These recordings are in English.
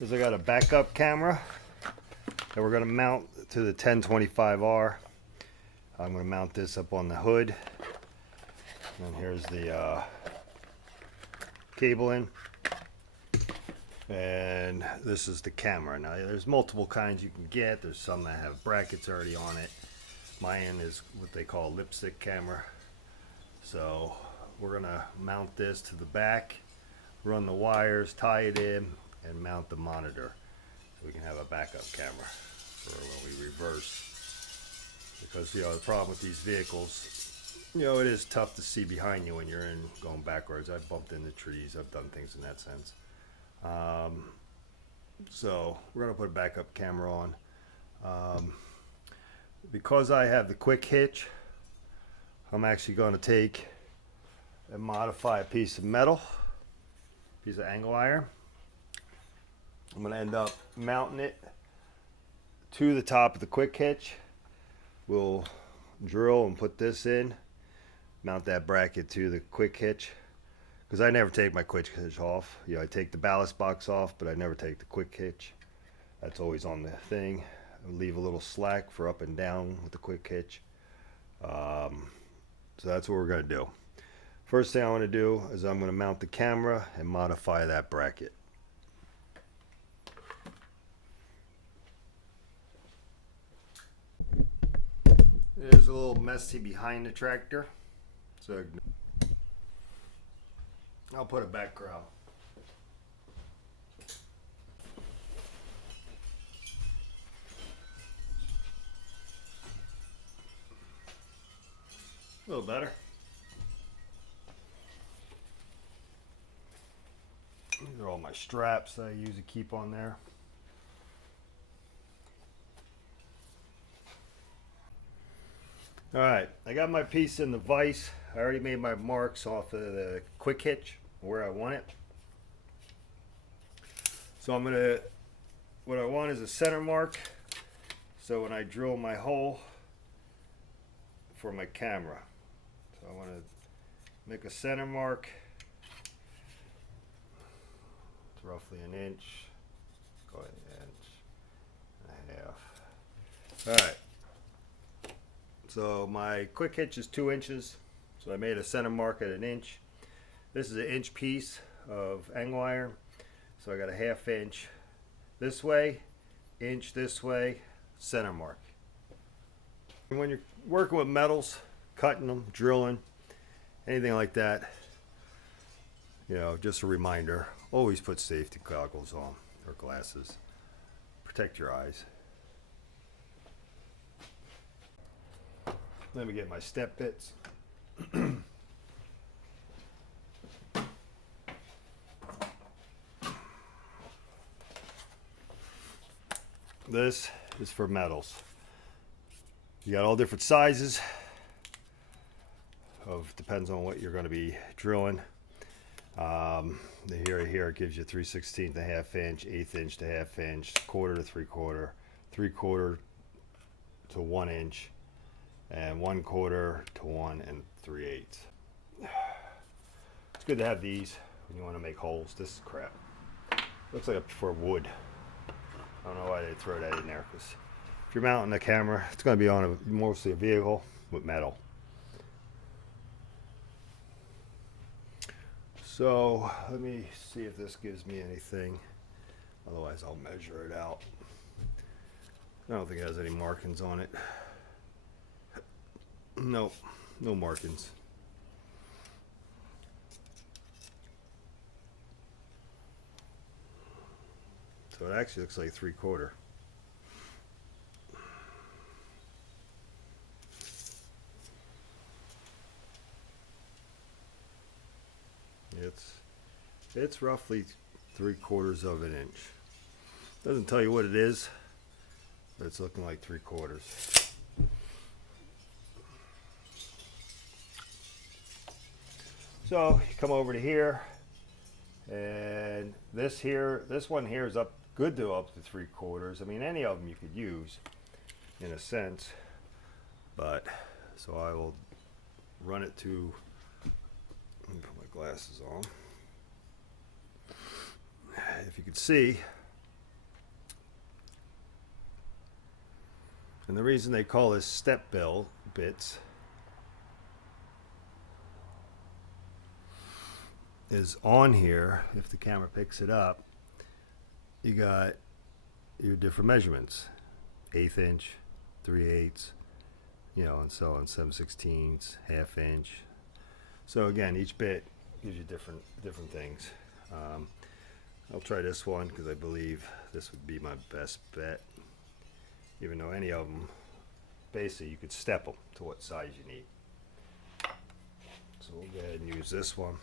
is I got a backup camera that we're going to mount to the 1025R. I'm going to mount this up on the hood. And here's the cable in. And this is the camera. Now there's multiple kinds you can get. There's some that have brackets already on it. Mine is what they call a lipstick camera. So we're going to mount this to the back, run the wires, tie it in, and mount the monitor so we can have a backup camera for when we reverse. Because the problem with these vehicles, it is tough to see behind you when you're going backwards. I've bumped into trees. I've done things in that sense. So we're going to put a backup camera on. Because I have the quick hitch, I'm actually going to take and modify a piece of metal, piece of angle iron. I'm going to end up mounting it to the top of the quick hitch. We'll drill and put this in, mount that bracket to the quick hitch, because I never take my quick hitch off. I take the ballast box off, but I never take the quick hitch. That's always on the thing. I leave a little slack for up and down with the quick hitch. So that's what we're going to do. First thing I want to do is I'm going to mount the camera and modify that bracket. It is a little messy behind the tractor, so I'll put a background. A little better. These are all my straps that I usually keep on there. Alright, I got my piece in the vise. I already made my marks off of the quick hitch where I want it. So what I want is a center mark. So when I drill my hole for my camera. So I want to make a center mark. It's roughly an inch. Go ahead, an inch and a half. Alright. So my quick hitch is 2 inches. So I made a center mark at an inch. This is an inch piece of angle iron. So I got a 1/2 inch this way, inch this way, center mark. And when you're working with metals, cutting them, drilling, anything like that, just a reminder, always put safety goggles on or glasses. Protect your eyes. Let me get my step bits. This is for metals. You got all different sizes. Depends on what you're going to be drilling. Here it gives you 3/16 to 1/2 inch, 1/8 inch to 1/2 inch, 1/4 to 3/4, 3/4 to 1 inch, and 1/4 to 1 3/8. It's good to have these when you want to make holes. This is crap. Looks like for wood. I don't know why they throw that in there, because if you're mounting a camera, it's going to be on mostly a vehicle with metal. So let me see if this gives me anything. Otherwise I'll measure it out. I don't think it has any markings on it. Nope, no markings. So it actually looks like 3/4. It's roughly 3/4 of an inch. Doesn't tell you what it is, but it's looking like 3/4. So you come over to here, and this one here is good to up to 3/4. I mean, any of them you could use in a sense, but so I will run it to, let me put my glasses on. If you can see, And the reason they call this step bill bits is on here, if the camera picks it up, you got your different measurements. 1/8 inch, 3/8, you know, and so on, 7/16, 1/2 inch. So again, each bit gives you different things. I'll try this one because I believe this would be my best bet. Even though any of them, basically you could step them to what size you need. So we'll go ahead and use this one.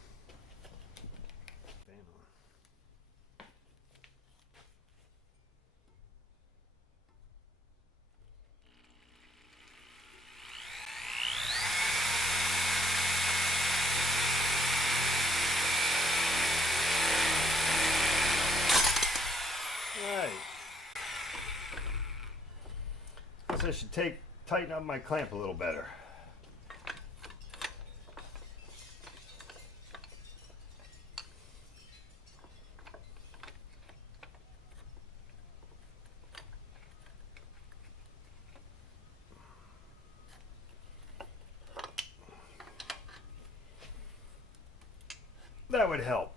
I should tighten up my clamp a little better. That would help.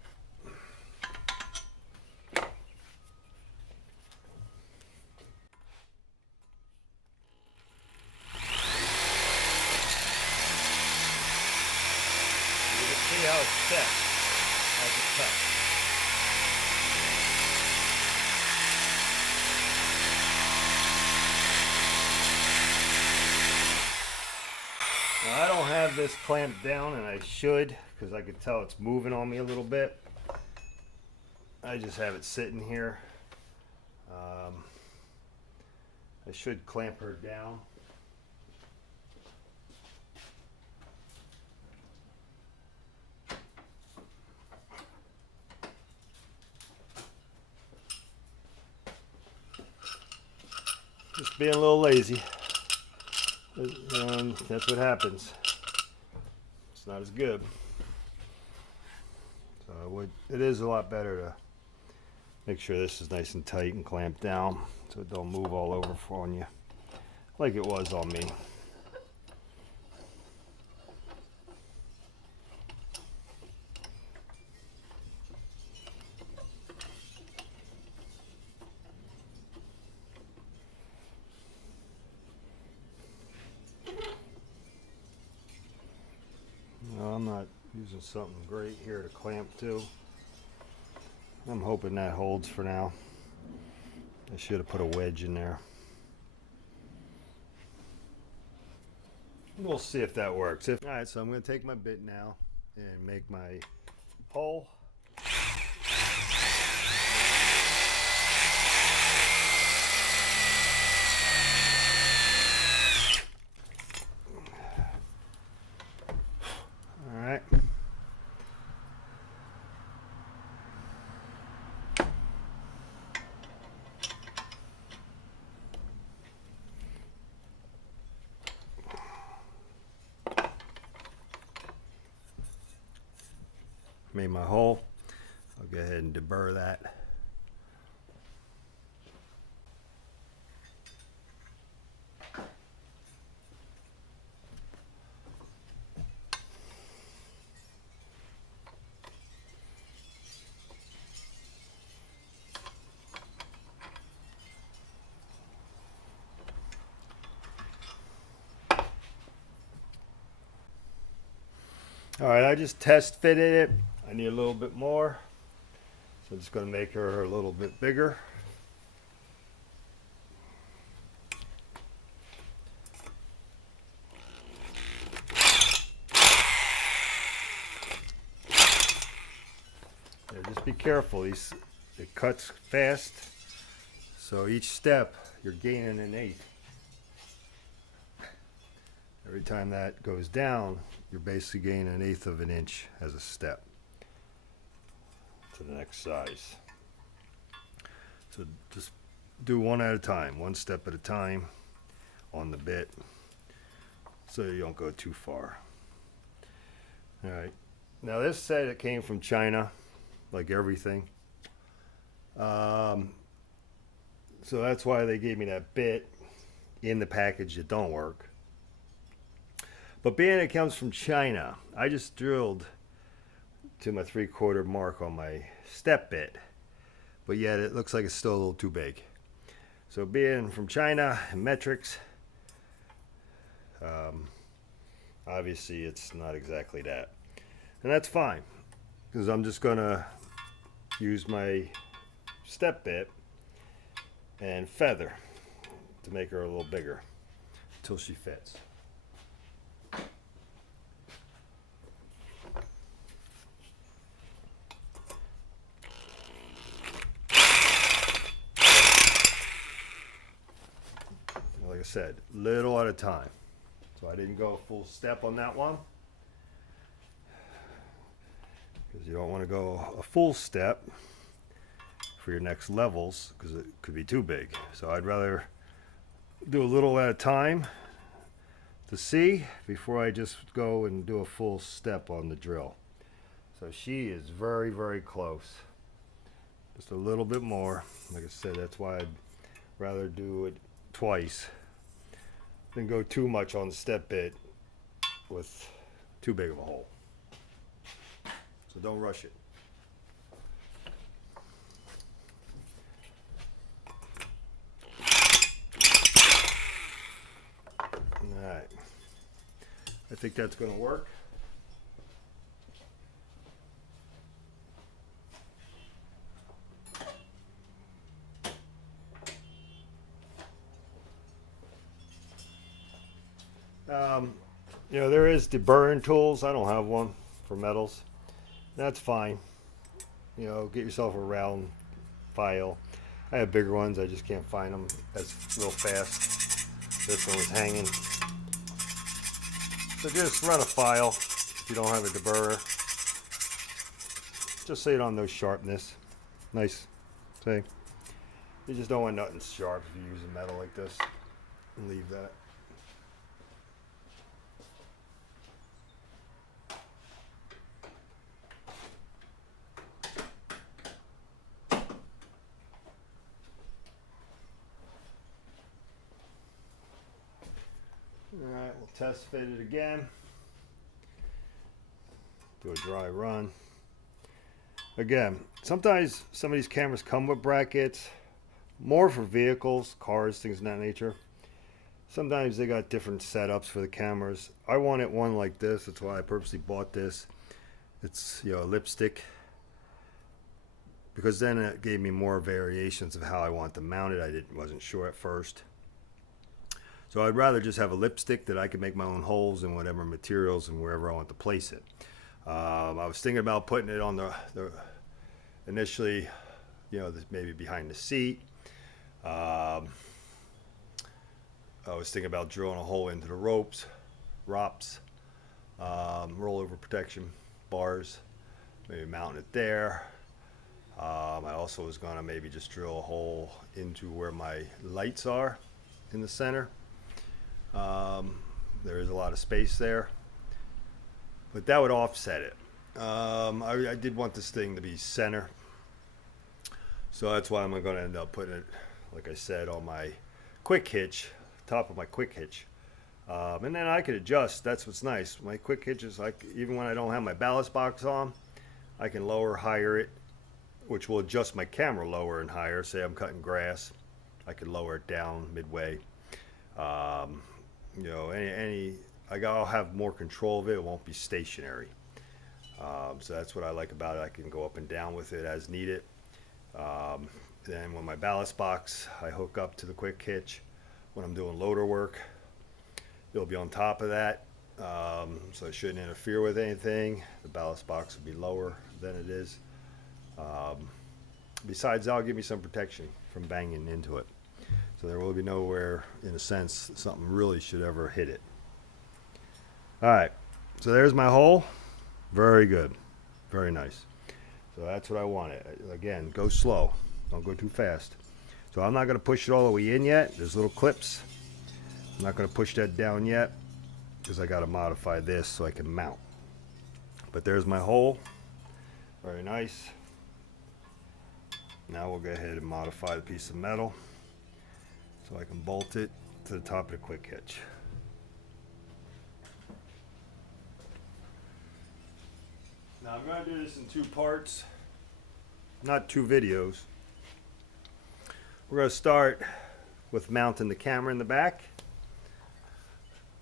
See how it's set as it cuts. Now I don't have this clamped down, and I should, because I could tell it's moving on me a little bit. I just have it sitting here. I should clamp her down. Just being a little lazy. And that's what happens. It's not as good. So it is a lot better to make sure this is nice and tight and clamped down so it don't move all over on you like it was on me. I'm not using something great here to clamp to. I'm hoping that holds for now. I should have put a wedge in there. We'll see if that works. Alright, so I'm going to take my bit now and make my hole. Alright. Made my hole. I'll go ahead and deburr that. All right, I just test fitted it. I need a little bit more, so I'm just going to make her a little bit bigger. Yeah, just be careful. It cuts fast, so each step you're gaining an eighth. Every time that goes down, you're basically gaining an eighth of an inch as a step to the next size. So just do one at a time, one step at a time on the bit, so you don't go too far. All right, now this said it came from China, like everything. So that's why they gave me that bit. in the package that don't work. But being it comes from China, I just drilled to my 3/4 mark on my step bit, but yet it looks like it's still a little too big. So being from China and metrics, obviously it's not exactly that. And that's fine, because I'm just gonna use my step bit and feather to make her a little bigger until she fits. Like I said, little at a time. So I didn't go full step on that one, because you don't want to go a full step for your next levels, because it could be too big. So I'd rather do a little at a time to see before I just go and do a full step on the drill. So she is very, very close. Just a little bit more. Like I said, that's why I'd rather do it twice than go too much on the step bit with too big of a hole. So don't rush it. Alright, I think that's going to work. You know, there is deburring tools. I don't have one for metals. That's fine. You know, get yourself a round file. I have bigger ones. I just can't find them as real fast. This one was hanging. So just run a file if you don't have a deburrer. Just so you don't have no sharpness. Nice. See? You just don't want nothing sharp if you use a metal like this. And leave that. Alright, we'll test fit it again. Do a dry run. Again, sometimes some of these cameras come with brackets, more for vehicles, cars, things of that nature. Sometimes they got different setups for the cameras. I wanted one like this, that's why I purposely bought this. It's, you know, a lipstick, because then it gave me more variations of how I want to mount it. Wasn't sure at first. So I'd rather just have a lipstick that I can make my own holes in whatever materials and wherever I want to place it. I was thinking about putting it on the initially, you know, maybe behind the seat. I was thinking about drilling a hole into the ROPS, rollover protection bars, maybe mounting it there. I also was going to maybe just drill a hole into where my lights are in the center. There is a lot of space there, but that would offset it. I did want this thing to be center, so that's why I'm going to end up putting it, like I said, on my quick hitch, top of my quick hitch. And then I could adjust. That's what's nice. My quick hitch is like, even when I don't have my ballast box on, I can lower, higher it, which will adjust my camera lower and higher. Say I'm cutting grass, I could lower it down midway. You know, I'll have more control of it. It won't be stationary. So that's what I like about it. I can go up and down with it as needed. Then when my ballast box, I hook up to the quick hitch. When I'm doing loader work, it'll be on top of that. So it shouldn't interfere with anything. The ballast box will be lower than it is. Besides, that'll give me some protection from banging into it. So there will be nowhere, in a sense, something really should ever hit it. Alright, so there's my hole. Very good. Very nice. So that's what I wanted. Again, go slow. Don't go too fast. So I'm not going to push it all the way in yet. There's little clips. I'm not going to push that down yet, because I got to modify this so I can mount. But there's my hole. Very nice. Now we'll go ahead and modify the piece of metal so I can bolt it to the top of the quick hitch. Now I'm going to do this in 2 parts, not 2 videos. We're going to start with mounting the camera in the back.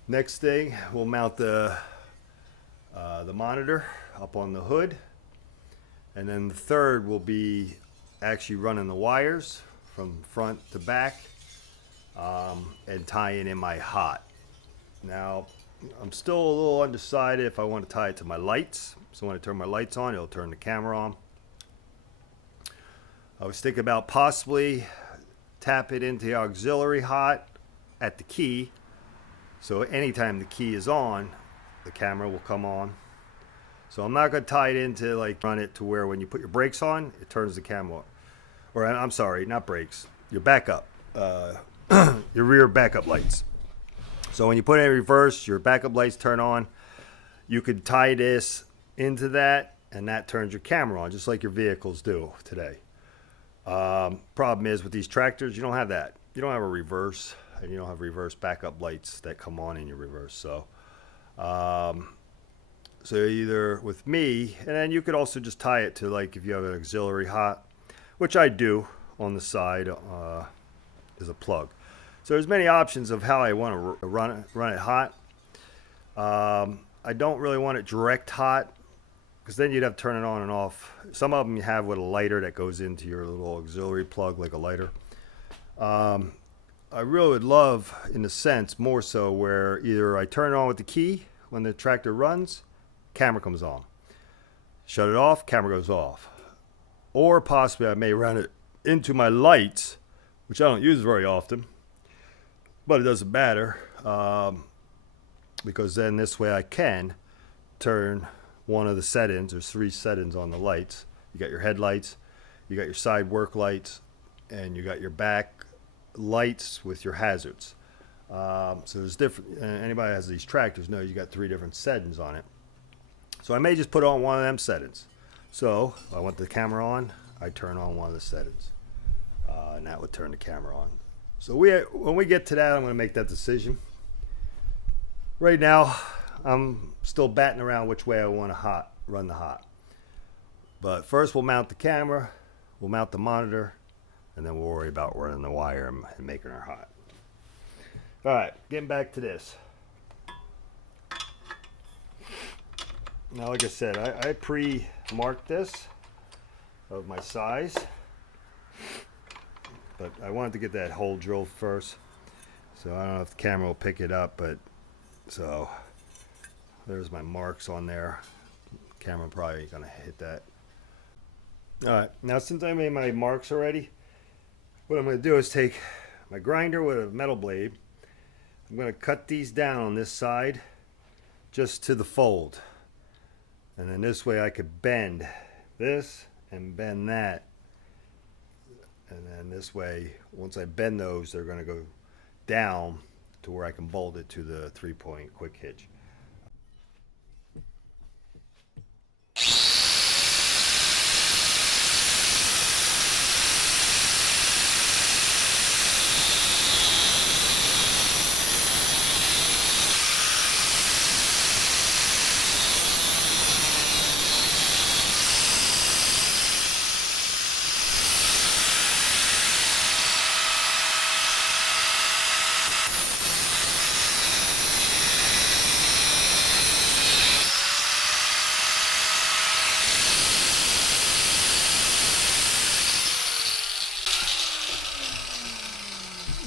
Next thing, we'll mount the monitor up on the hood. And then the third will be actually running the wires from front to back and tying in my hot. Now, I'm still a little undecided if I want to tie it to my lights. So when I turn my lights on, it'll turn the camera on. I was thinking about possibly tap it into the auxiliary hot at the key. So anytime the key is on, the camera will come on. So I'm not going to tie it into, like, run it to where when you put your brakes on, it turns the camera on. Or I'm sorry, not brakes, your backup, your rear backup lights. So when you put it in reverse, your backup lights turn on. You could tie this into that, and that turns your camera on, just like your vehicles do today. Problem is with these tractors, you don't have that. You don't have a reverse, and you don't have reverse backup lights that come on in your reverse. So, so either with me, and then you could also just tie it to, like, if you have an auxiliary hot, which I do on the side as a plug. So there's many options of how I want to run it hot. I don't really want it direct hot, because then you'd have to turn it on and off. Some of them you have with a lighter that goes into your little auxiliary plug, like a lighter. I really would love, in a sense, more so where either I turn it on with the key when the tractor runs, camera comes on. Shut it off, camera goes off. Or possibly I may run it into my lights, which I don't use very often, but it doesn't matter, because then this way I can turn one of the settings. There's 3 settings on the lights. You got your headlights, you got your side work lights, and you got your back lights with your hazards. So there's different, anybody that has these tractors knows you got 3 different settings on it. So I may just put on one of them settings. So if I want the camera on, I turn on one of the settings, and that would turn the camera on. So when we get to that, I'm going to make that decision. Right now, I'm still batting around which way I want to run the hot. But first we'll mount the camera, we'll mount the monitor, and then we'll worry about running the wire and making her hot. All right, getting back to this. Now, like I said, I pre-marked this of my size, but I wanted to get that hole drilled first. So I don't know if the camera will pick it up, but so there's my marks on there. Camera probably ain't gonna hit that. All right, now since I made my marks already, what I'm gonna do is take my grinder with a metal blade. I'm gonna cut these down on this side just to the fold. And then this way I could bend this and bend that. And then this way, once I bend those, they're going to go down to where I can bolt it to the 3-point quick hitch.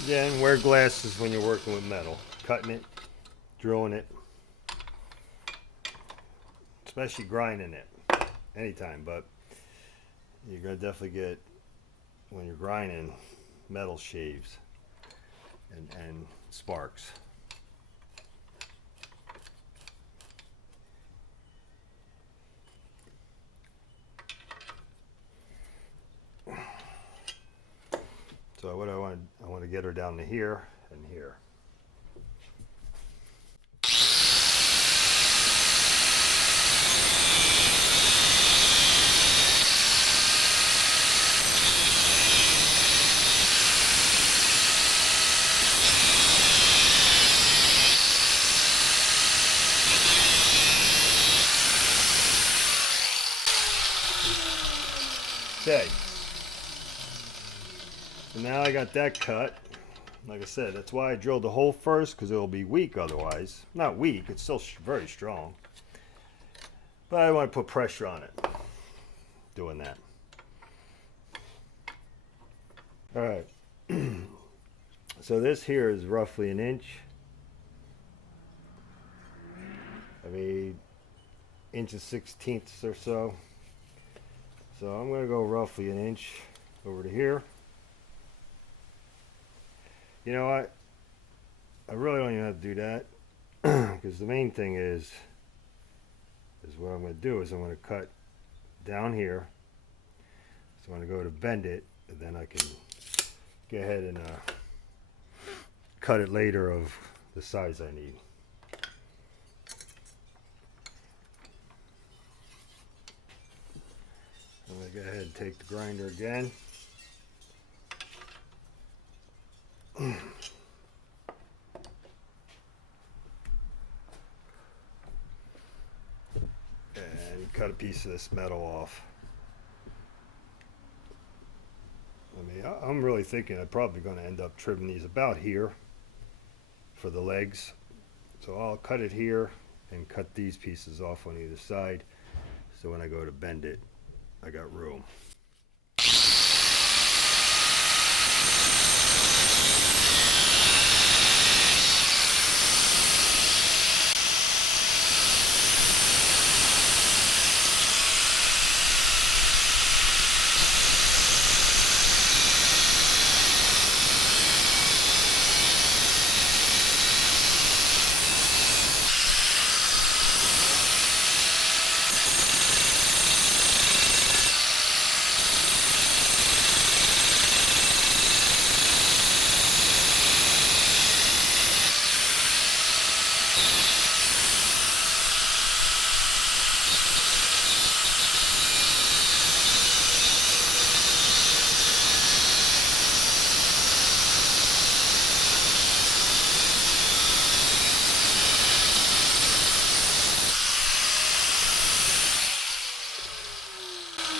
Again, wear glasses when you're working with metal. Cutting it, drilling it, especially grinding it, anytime, but you're going to definitely get, when you're grinding, metal shaves and sparks. So what I want to get her down to here and here. Okay. So now I got that cut. Like I said, that's why I drilled the hole first, because it'll be weak otherwise. Not weak, it's still very strong. But I want to put pressure on it. Doing that. Alright. So this here is roughly an inch. I mean, inch and 16ths or so. So I'm going to go roughly an inch over to here. You know what? I really don't even have to do that, because the main thing is what I'm going to do is I'm going to cut down here. So I'm going to go to bend it, and then I can go ahead and cut it later of the size I need. I'm going to go ahead and take the grinder again. And cut a piece of this metal off. I mean, I'm really thinking I'm probably going to end up trimming these about here for the legs. So I'll cut it here and cut these pieces off on either side, so when I go to bend it, I got room.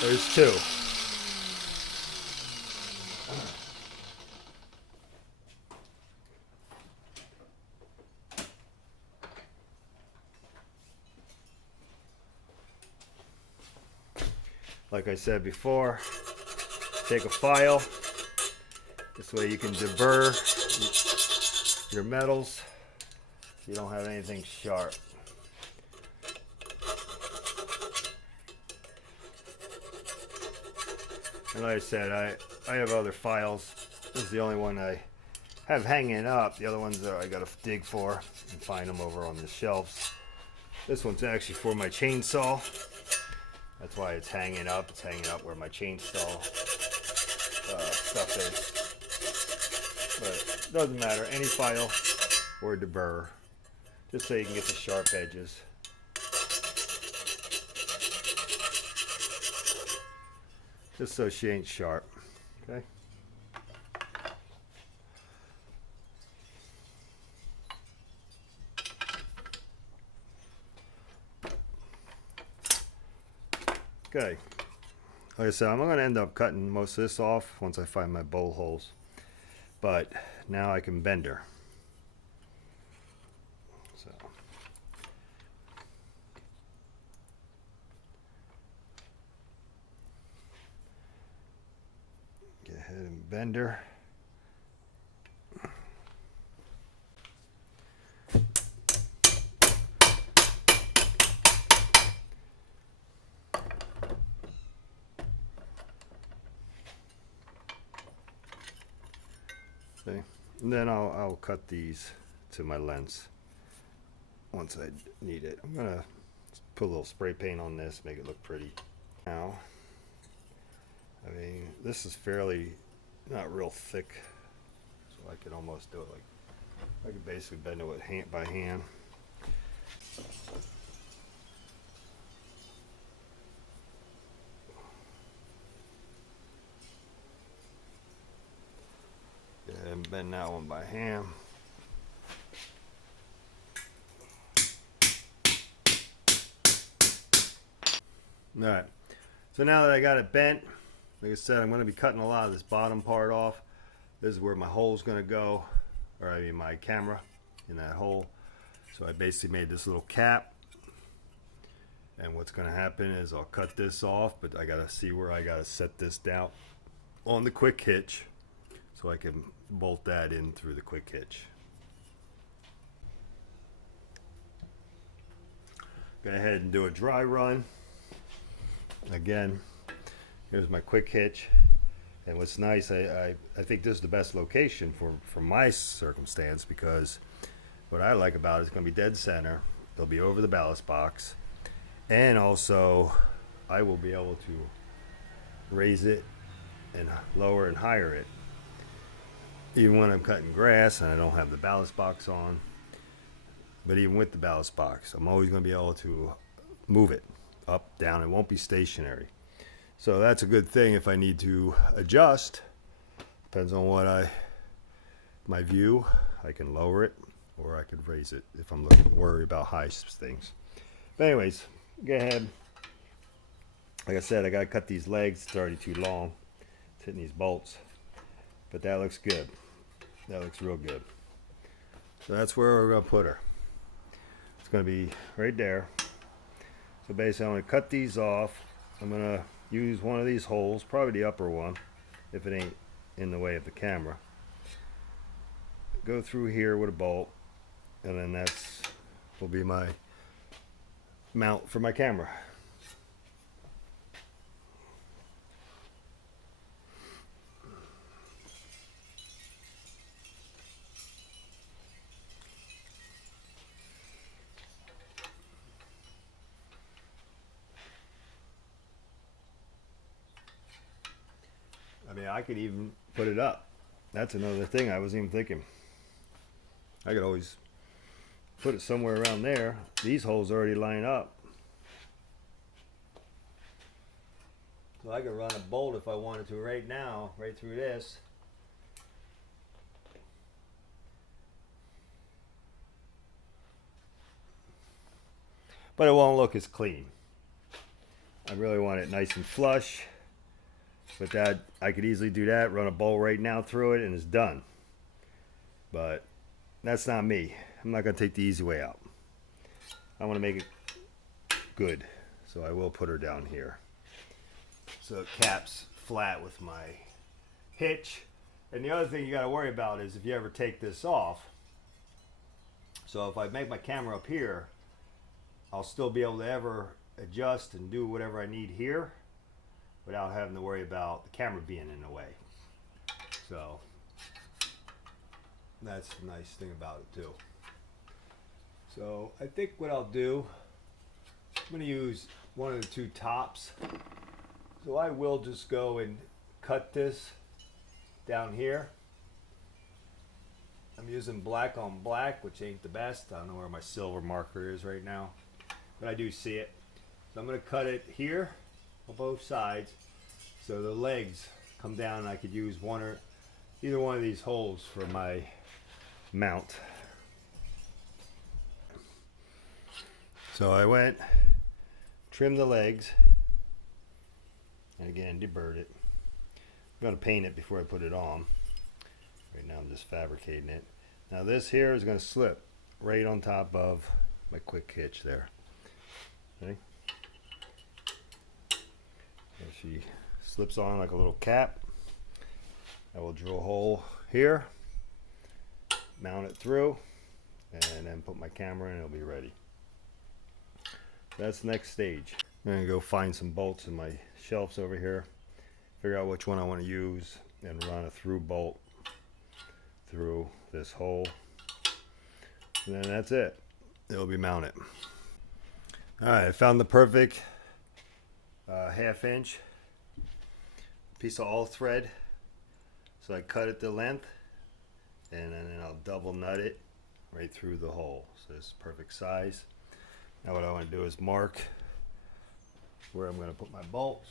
There's two. Like I said before, take a file. This way you can deburr your metals so you don't have anything sharp. And like I said, I have other files. This is the only one I have hanging up. The other ones that I gotta dig for and find them over on the shelves. This one's actually for my chainsaw. That's why it's hanging up. It's hanging up where my chainsaw stuff is. But it doesn't matter. Any file or deburr, just so you can get the sharp edges. Just so she ain't sharp. Okay. Okay. Like I said, I'm going to end up cutting most of this off once I find my bowl holes. But now I can bend her. So. Go ahead and bend her. Okay. And then I'll cut these to my lengths once I need it. I'm gonna put a little spray paint on this, make it look pretty. Now, I mean, this is fairly not real thick, so I could almost do it like I could basically bend it with by hand. And bend that one by hand. Alright, so now that I got it bent, Like I said, I'm going to be cutting a lot of this bottom part off. This is where my hole's going to go, or I mean my camera in that hole. So I basically made this little cap. And what's going to happen is I'll cut this off, but I got to see where I got to set this down on the quick hitch so I can bolt that in through the quick hitch. Go ahead and do a dry run. Again, here's my quick hitch. And what's nice, I think this is the best location for my circumstance, because what I like about it is going to be dead center. It'll be over the ballast box. And also, I will be able to raise it and lower and higher it. Even when I'm cutting grass and I don't have the ballast box on. But even with the ballast box, I'm always going to be able to move it up, down. It won't be stationary. So that's a good thing if I need to adjust. Depends on what my view. I can lower it or I could raise it if I'm worried about high things. But anyways, go ahead. Like I said, I got to cut these legs. It's already too long. It's hitting these bolts. But that looks good. That looks real good. So that's where we're going to put her. It's going to be right there. So basically I'm going to cut these off. I'm going to use one of these holes, probably the upper one, if it ain't in the way of the camera. Go through here with a bolt, and then that's will be my mount for my camera. I mean, I could even put it up. That's another thing I wasn't even thinking. I could always put it somewhere around there. These holes already line up. So I could run a bolt if I wanted to right now, right through this. But it won't look as clean. I really want it nice and flush. But that, I could easily do that, run a bolt right now through it, and it's done. But that's not me. I'm not going to take the easy way out. I want to make it good. So I will put her down here. So it caps flat with my hitch. And the other thing you got to worry about is if you ever take this off. So if I make my camera up here, I'll still be able to ever adjust and do whatever I need here without having to worry about the camera being in the way. So that's the nice thing about it too. So I think what I'll do, I'm going to use one of the two tops. So I will just go and cut this down here. I'm using black on black, which ain't the best. I don't know where my silver marker is right now, but I do see it. So I'm going to cut it here on both sides, so the legs come down, and I could use either one of these holes for my mount. So I went, trimmed the legs, and again deburred it. I'm going to paint it before I put it on. Right now I'm just fabricating it. Now this here is going to slip right on top of my quick hitch there. Okay. So she slips on like a little cap. I will drill a hole here, mount it through, and then put my camera in and it'll be ready. That's the next stage. I'm going to go find some bolts in my shelves over here, figure out which one I want to use, and run a through bolt through this hole. And then that's it. It'll be mounted. Alright, I found the perfect 1/2 inch piece of all thread. So I cut it to length, and then I'll double nut it right through the hole. So this is perfect size. Now what I want to do is mark where I'm going to put my bolts.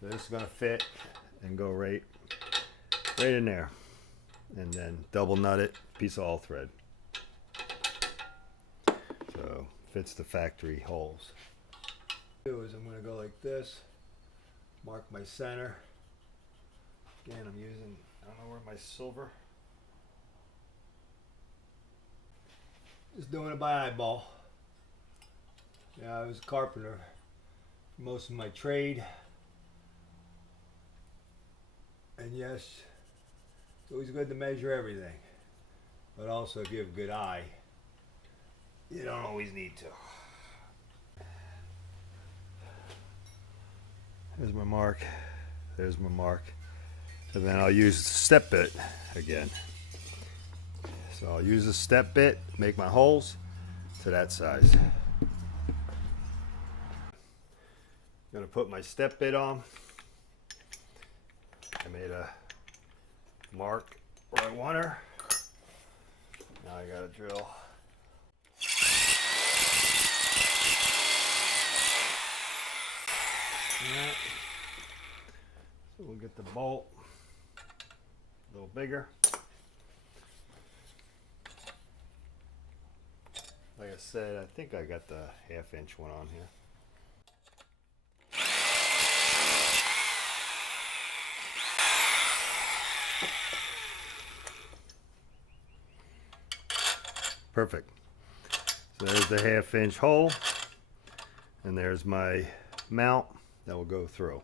So this is going to fit and go right in there. And then double nut it, piece of all thread. So fits the factory holes. What I'm going to go like this, mark my center, Again, I'm using, I don't know where my silver. Just doing it by eyeball. Yeah, I was a carpenter for most of my trade. And yes, it's always good to measure everything. But also, if you have a good eye, you don't always need to. There's my mark. There's my mark. And then I'll use the step bit again. So I'll use the step bit, make my holes to that size. I'm gonna put my step bit on. I made a mark where I want her. Now I gotta drill. Right. So we'll get the bolt a little bigger. Like I said, I think I got the 1/2 inch one on here. Perfect. So there's the 1/2 inch hole, and there's my mount that will go through.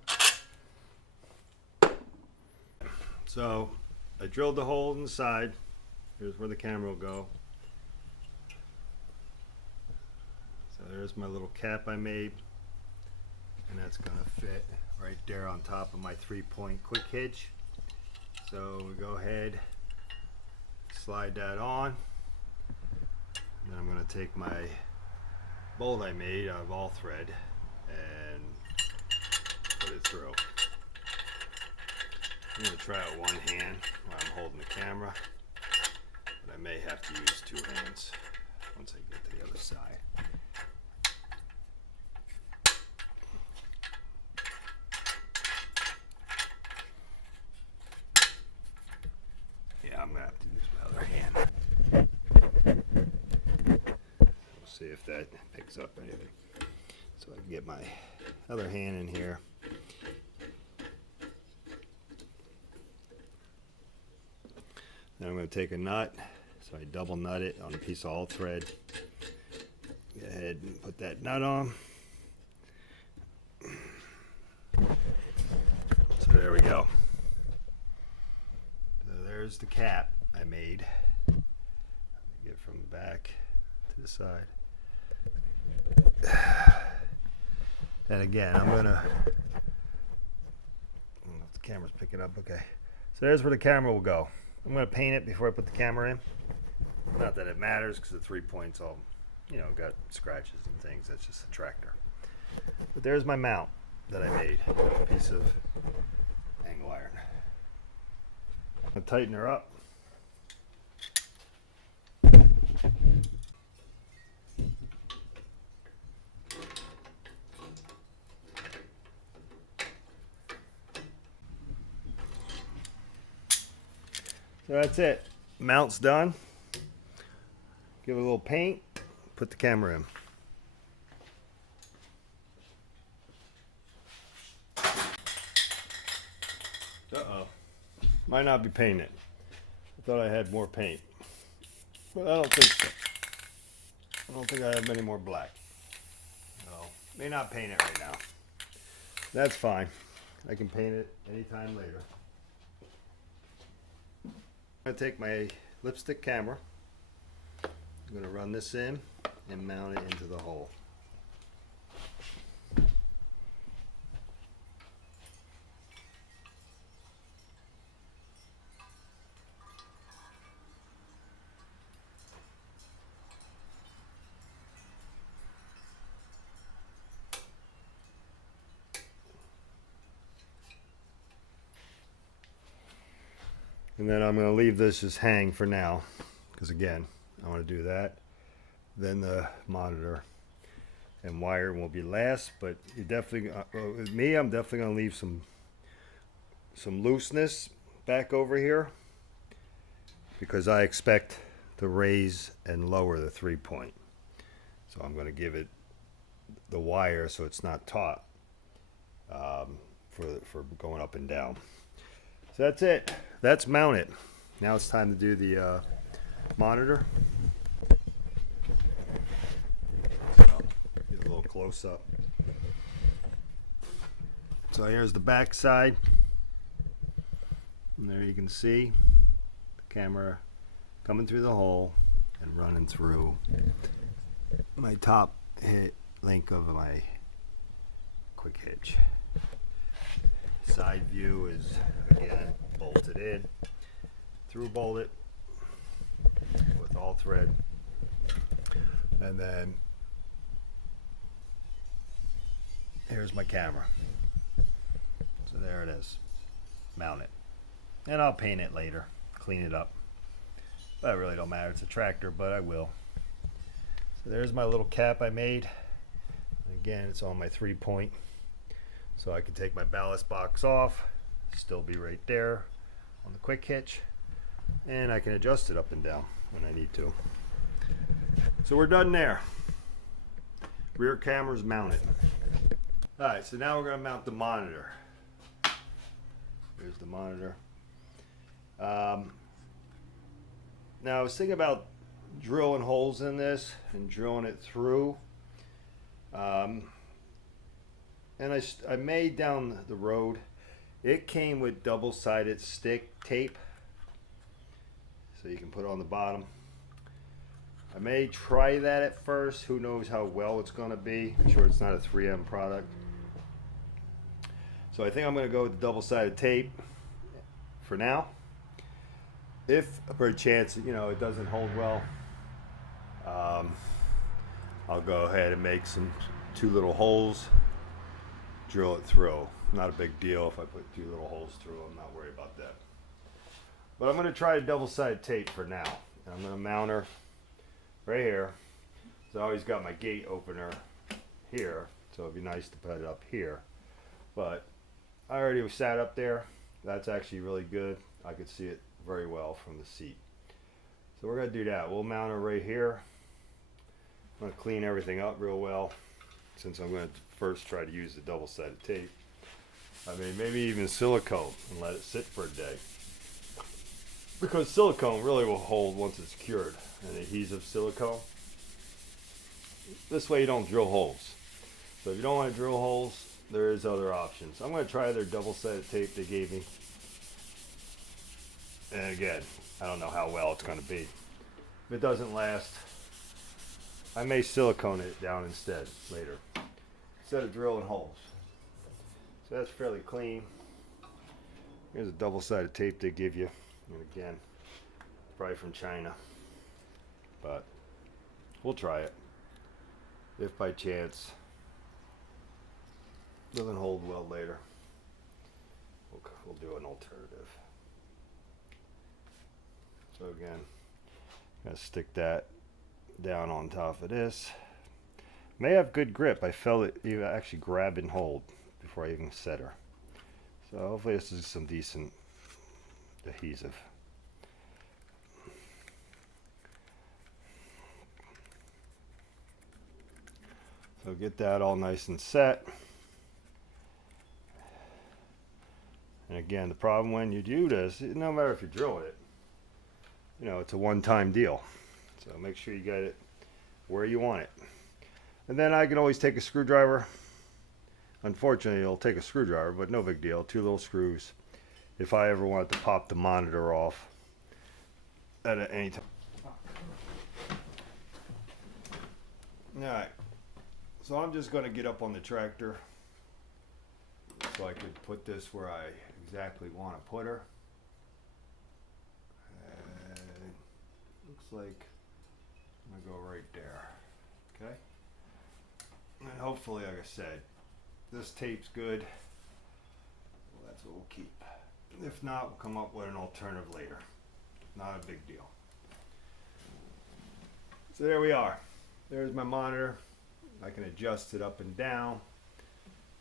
So I drilled the hole in the side. Here's where the camera will go. So there's my little cap I made, and that's gonna fit right there on top of my 3-point quick hitch. So we go ahead, slide that on. Then I'm going to take my bolt I made out of all thread and put it through. I'm going to try it one hand while I'm holding the camera, but I may have to use 2 hands once I get to the other side. Yeah, I'm going to have to use my other hand. See if that picks up anything. So I can get my other hand in here. Then I'm going to take a nut. So I double nut it on a piece of all thread. Go ahead and put that nut on. So there we go. So there's the cap I made. Let me get from the back to the side. And again, I'm gonna, I don't know if the camera's picking up. Okay, so there's where the camera will go. I'm gonna paint it before I put the camera in. Not that it matters, because the 3 points all, got scratches and things. That's just a tractor. But there's my mount that I made, a piece of angle iron. I'm gonna tighten her up. So that's it. Mount's done. Give it a little paint. Put the camera in. Uh-oh. Might not be painted. I thought I had more paint. But I don't think so. I don't think I have any more black. No. May not paint it right now. That's fine. I can paint it anytime later. I'm going to take my lipstick camera. I'm going to run this in and mount it into the hole. And then I'm going to leave this as hang for now, because again, I want to do that. Then the monitor and wire will be last, but you definitely, with me, I'm definitely going to leave some looseness back over here, because I expect to raise and lower the 3-point. So I'm going to give it the wire so it's not taut for going up and down. So that's it. That's mounted. Now it's time to do the monitor. Get a little close up. So here's the back side. And there you can see the camera coming through the hole and running through my top link of my quick hitch. Side view is again bolted in, through bolted with all thread, and then here's my camera. So there it is, mounted, and I'll paint it later, clean it up. That really don't matter. It's a tractor, but I will. So there's my little cap I made. Again, it's on my 3-point, so I can take my ballast box off, still be right there on the quick hitch, and I can adjust it up and down when I need to. So we're done there. Rear camera's mounted. All right, so now we're going to mount the monitor. Here's the monitor. Now I was thinking about drilling holes in this and drilling it through. And I made down the road. It came with double-sided stick tape, so you can put it on the bottom. I may try that at first. Who knows how well it's going to be. I'm sure it's not a 3M product. So I think I'm going to go with the double-sided tape for now. If for a chance, you know, it doesn't hold well, I'll go ahead and make two little holes, drill it through. Not a big deal if I put 2 little holes through. I'm not worried about that. But I'm going to try double-sided tape for now. And I'm going to mount her right here. So I always got my gate opener here, so it'd be nice to put it up here. But I already was sat up there. That's actually really good. I could see it very well from the seat. So we're going to do that. We'll mount her right here. I'm going to clean everything up real well, since I'm going to first try to use the double-sided tape. I mean, maybe even silicone and let it sit for a day. Because silicone really will hold once it's cured. An adhesive silicone. This way you don't drill holes. So if you don't want to drill holes, there is other options. I'm going to try their double-sided tape they gave me. And again, I don't know how well it's going to be. If it doesn't last, I may silicone it down instead later, instead of drilling holes. So that's fairly clean. Here's a double-sided tape they give you. And again, probably from China. But we'll try it. If by chance it doesn't hold well later, we'll do an alternative. So again, I'm going to stick that down on top of this. May have good grip. I felt it even actually grab and hold before I even set her. So hopefully this is some decent adhesive. So get that all nice and set. And again, the problem when you do this, no matter if you're drilling it, you know, it's a one-time deal. So make sure you get it where you want it. And then I can always take a screwdriver. Unfortunately, it'll take a screwdriver, but no big deal. 2 little screws. If I ever wanted to pop the monitor off at any time. Alright. So I'm just going to get up on the tractor so I could put this where I exactly want to put her. Looks like I'm going to go right there. Okay? And hopefully, like I said, this tape's good. Well, that's what we'll keep. If not, we'll come up with an alternative later. Not a big deal. So there we are. There's my monitor. I can adjust it up and down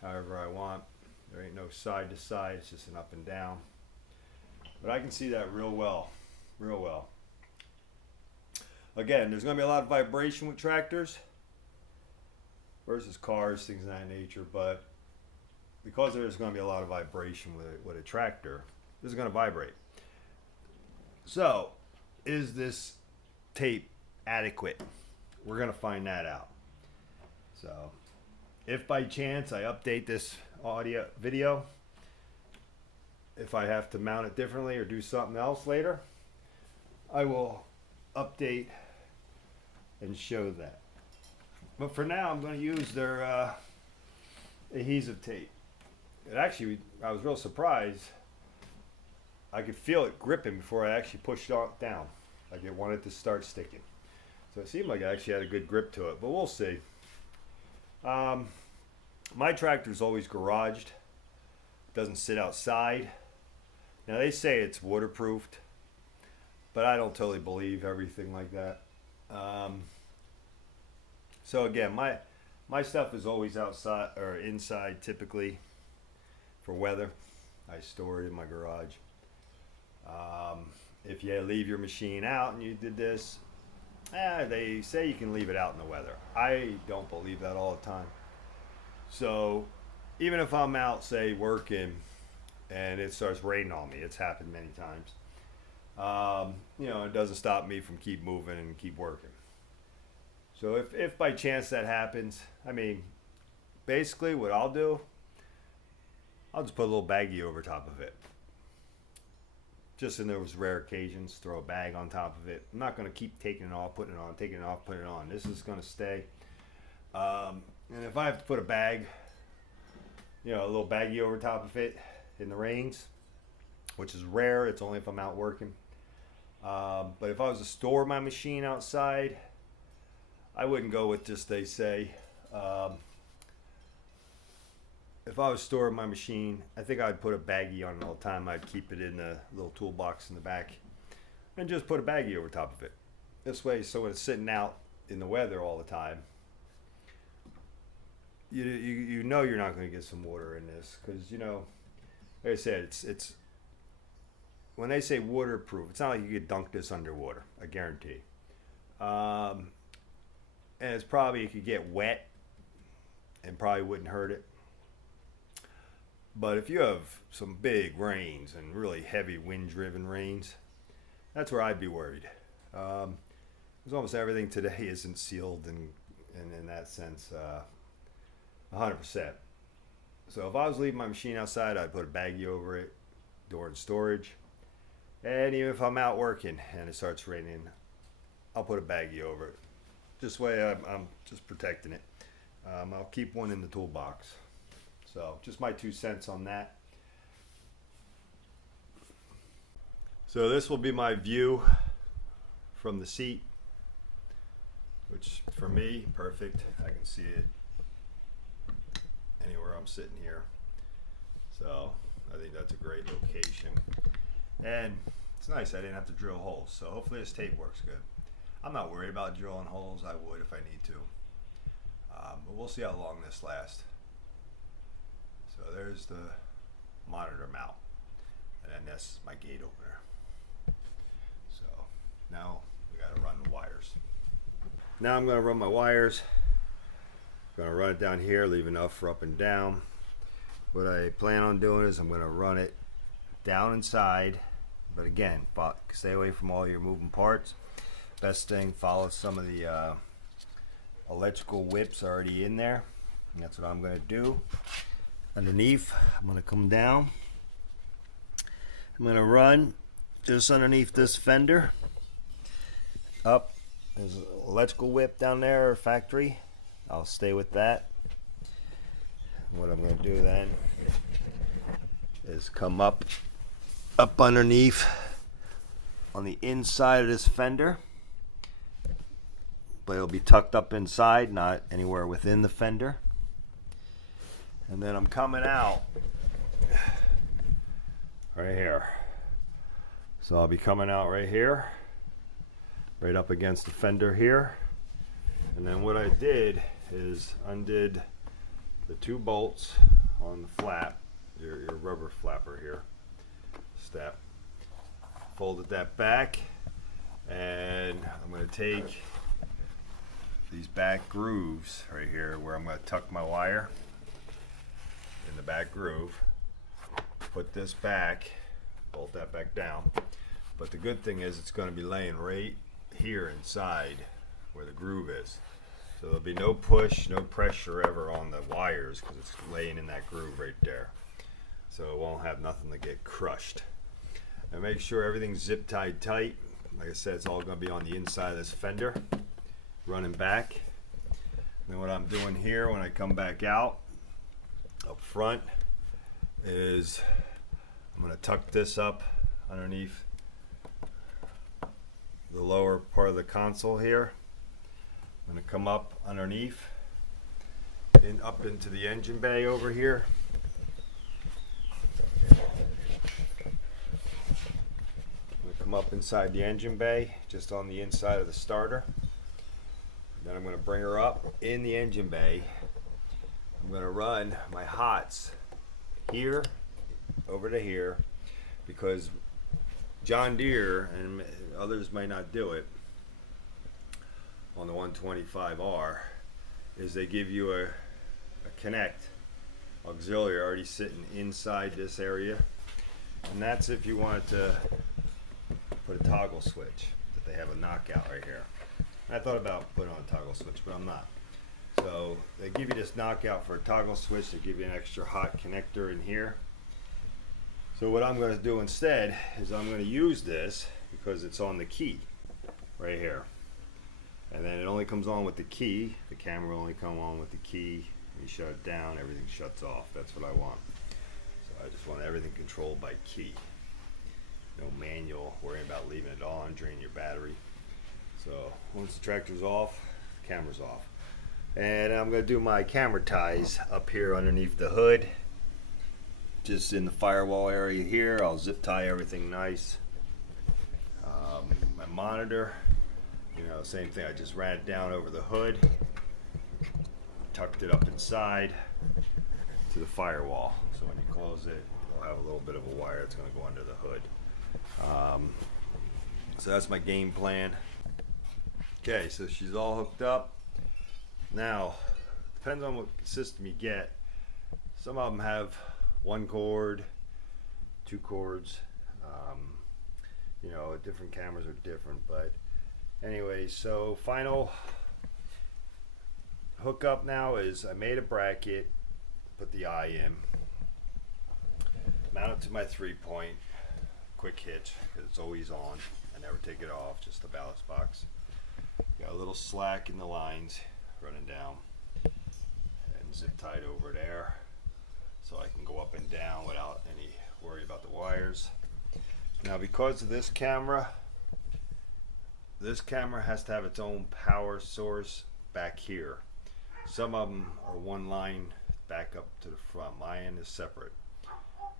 however I want. There ain't no side to side, it's just an up and down. But I can see that real well, real well. Again, there's going to be a lot of vibration with tractors versus cars, things of that nature, but because there's going to be a lot of vibration with a tractor, this is going to vibrate. So, is this tape adequate? We're going to find that out. So, if by chance I update this video, if I have to mount it differently or do something else later, I will update and show that. But for now, I'm going to use their adhesive tape. It actually, I was real surprised. I could feel it gripping before I actually pushed it down. Like it wanted to start sticking. So it seemed like it actually had a good grip to it, but we'll see. My tractor's always garaged. Doesn't sit outside. Now they say it's waterproofed, but I don't totally believe everything like that. So again, my stuff is always outside or inside typically for weather. I store it in my garage. If you leave your machine out and you did this, they say you can leave it out in the weather. I don't believe that all the time. So even if I'm out, say, working and it starts raining on me, it's happened many times, you know, it doesn't stop me from keep moving and keep working. So if by chance that happens, I mean, basically what I'll do, I'll just put a little baggie over top of it. Just in those rare occasions, throw a bag on top of it. I'm not going to keep taking it off, putting it on, taking it off, putting it on. This is going to stay. And if I have to put a bag, you know, a little baggie over top of it in the rains, which is rare, it's only if I'm out working. But if I was to store my machine outside, I wouldn't go with just, they say, if I was storing my machine, I think I'd put a baggie on it all the time. I'd keep it in a little toolbox in the back and just put a baggie over top of it. This way, so when it's sitting out in the weather all the time, you know you're not going to get some water in this, because, you know, like I said, it's when they say waterproof, it's not like you could dunk this underwater, I guarantee. And it's probably, it could get wet and probably wouldn't hurt it. But if you have some big rains and really heavy wind-driven rains, that's where I'd be worried. Because almost everything today isn't sealed in that sense 100%. So if I was leaving my machine outside, I'd put a baggie over it during storage. And even if I'm out working and it starts raining, I'll put a baggie over it. This way I'm just protecting it. I'll keep one in the toolbox. So just my 2 cents on that. So this will be my view from the seat, which for me, perfect. I can see it anywhere I'm sitting here. So I think that's a great location. And it's nice, I didn't have to drill holes. So hopefully this tape works good. I'm not worried about drilling holes. I would if I need to. But we'll see how long this lasts. So there's the monitor mount, and then that's my gate opener. So now we got to run the wires. Now I'm going to run my wires. I'm going to run it down here, leave enough for up and down. What I plan on doing is I'm going to run it down inside, but again, stay away from all your moving parts. Best thing, follow some of the electrical whips already in there, and that's what I'm going to do. Underneath, I'm going to come down. I'm going to run just underneath this fender up. There's an electrical whip down there, factory. I'll stay with that. What I'm going to do then is come up underneath on the inside of this fender, but it'll be tucked up inside, not anywhere within the fender. And then I'm coming out right here. So I'll be coming out right here, right up against the fender here. And then what I did is undid the 2 bolts on the flap, your rubber flapper here, step. Folded that back, and I'm going to take these back grooves right here where I'm going to tuck my wire in the back groove, put this back bolt that back down. But the good thing is it's going to be laying right here inside where the groove is. So there'll be no push, no pressure ever on the wires because it's laying in that groove right there. So it won't have nothing to get crushed. And make sure everything's zip tied tight. Like I said, it's all going to be on the inside of this fender, running back. And then what I'm doing here when I come back out up front is I'm going to tuck this up underneath the lower part of the console here. I'm going to come up underneath and up into the engine bay over here. I'm going to come up inside the engine bay, just on the inside of the starter. Then I'm going to bring her up in the engine bay. I'm going to run my hots here over to here, because John Deere, and others may not do it on the 125R, is they give you a connect auxiliary already sitting inside this area, and that's if you wanted to put a toggle switch, that they have a knockout right here. I thought about putting on a toggle switch, but I'm not. So they give you this knockout for a toggle switch. They give you an extra hot connector in here. So what I'm going to do instead is I'm going to use this because it's on the key right here. And then it only comes on with the key. The camera will only come on with the key. You shut it down, everything shuts off. That's what I want. So I just want everything controlled by key. No manual, worrying about leaving it on, draining your battery. So once the tractor's off, the camera's off. And I'm going to do my camera ties up here underneath the hood. Just in the firewall area here. I'll zip tie everything nice. My monitor, you know, same thing. I just ran it down over the hood, tucked it up inside to the firewall. So when you close it, you'll have a little bit of a wire that's going to go under the hood. So that's my game plan. Okay, so she's all hooked up. Now, depends on what system you get. Some of them have one cord, two cords. You know, different cameras are different, but anyway, so final hookup now is I made a bracket, put the eye in, mount it to my 3-point quick hitch because it's always on. I never take it off, just the ballast box. Got a little slack in the lines running down and zip tied over there, so I can go up and down without any worry about the wires. Now, because of this camera has to have its own power source back here. Some of them are one line back up to the front. Mine is separate.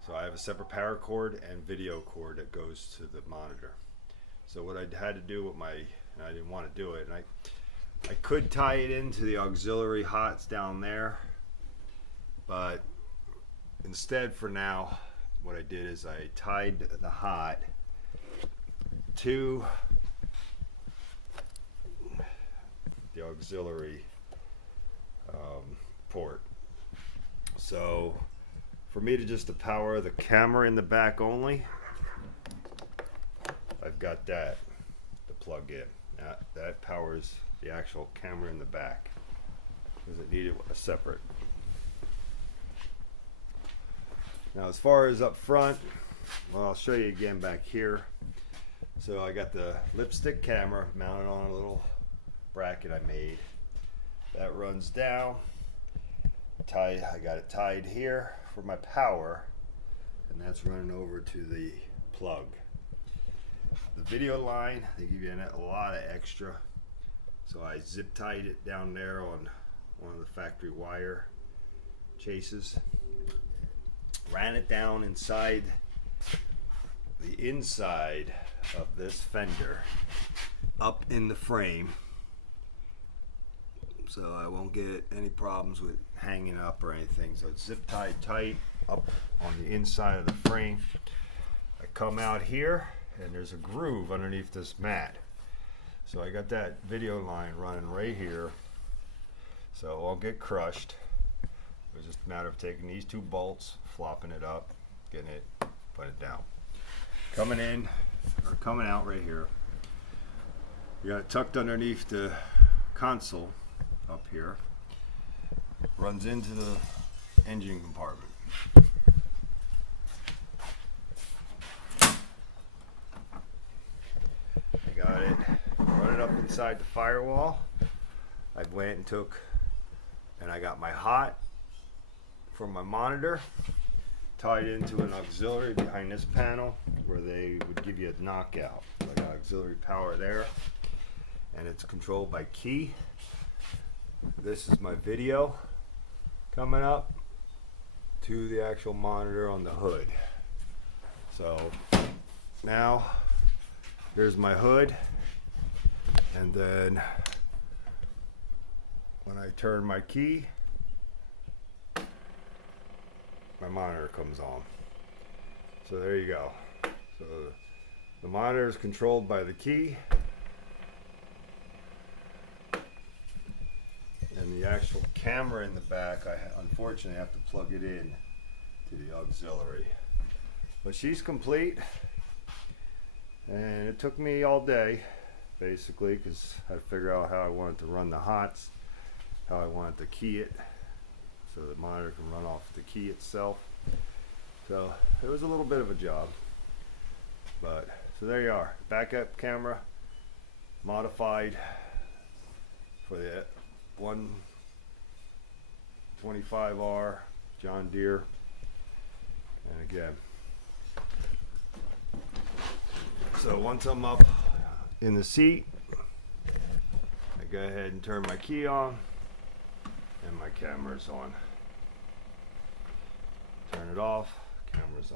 So I have a separate power cord and video cord that goes to the monitor. So what I had to do with my, and I didn't want to do it, and I could tie it into the auxiliary hots down there, but instead for now what I did is I tied the hot to the auxiliary port. So for me to just to power the camera in the back only, I've got that to plug in. That powers the actual camera in the back because it needed a separate. Now as far as up front, well, I'll show you again back here. So I got the lipstick camera mounted on a little bracket I made. That runs down. I got it tied here for my power, and that's running over to the plug. The video line, they give you a lot of extra. So I zip tied it down there on one of the factory wire chases. Ran it down inside the inside of this fender up in the frame, so I won't get any problems with hanging up or anything. So it's zip tied tight up on the inside of the frame. I come out here and there's a groove underneath this mat, so I got that video line running right here, so it won't get crushed. It's just a matter of taking these two bolts, flopping it up, getting it, putting it down. coming in or coming out right here. You got it tucked underneath the console up here. Runs into the engine compartment. I got it running up inside the firewall. I went and took, and I got my hot from my monitor tied into an auxiliary behind this panel where they would give you a knockout. So I got auxiliary power there, and it's controlled by key. This is my video coming up to the actual monitor on the hood. So now here's my hood, and then when I turn my key, my monitor comes on. So there you go. So the monitor is controlled by the key, and the actual camera in the back, I unfortunately have to plug it in to the auxiliary. But she's complete, and it took me all day basically, because I had to figure out how I wanted to run the hots, how I wanted to key it so the monitor can run off the key itself. So it was a little bit of a job, but so there you are. Backup camera modified for the 125R John Deere. And again, so once I'm up in the seat, I go ahead and turn my key on, and my camera's on. Turn it off, camera's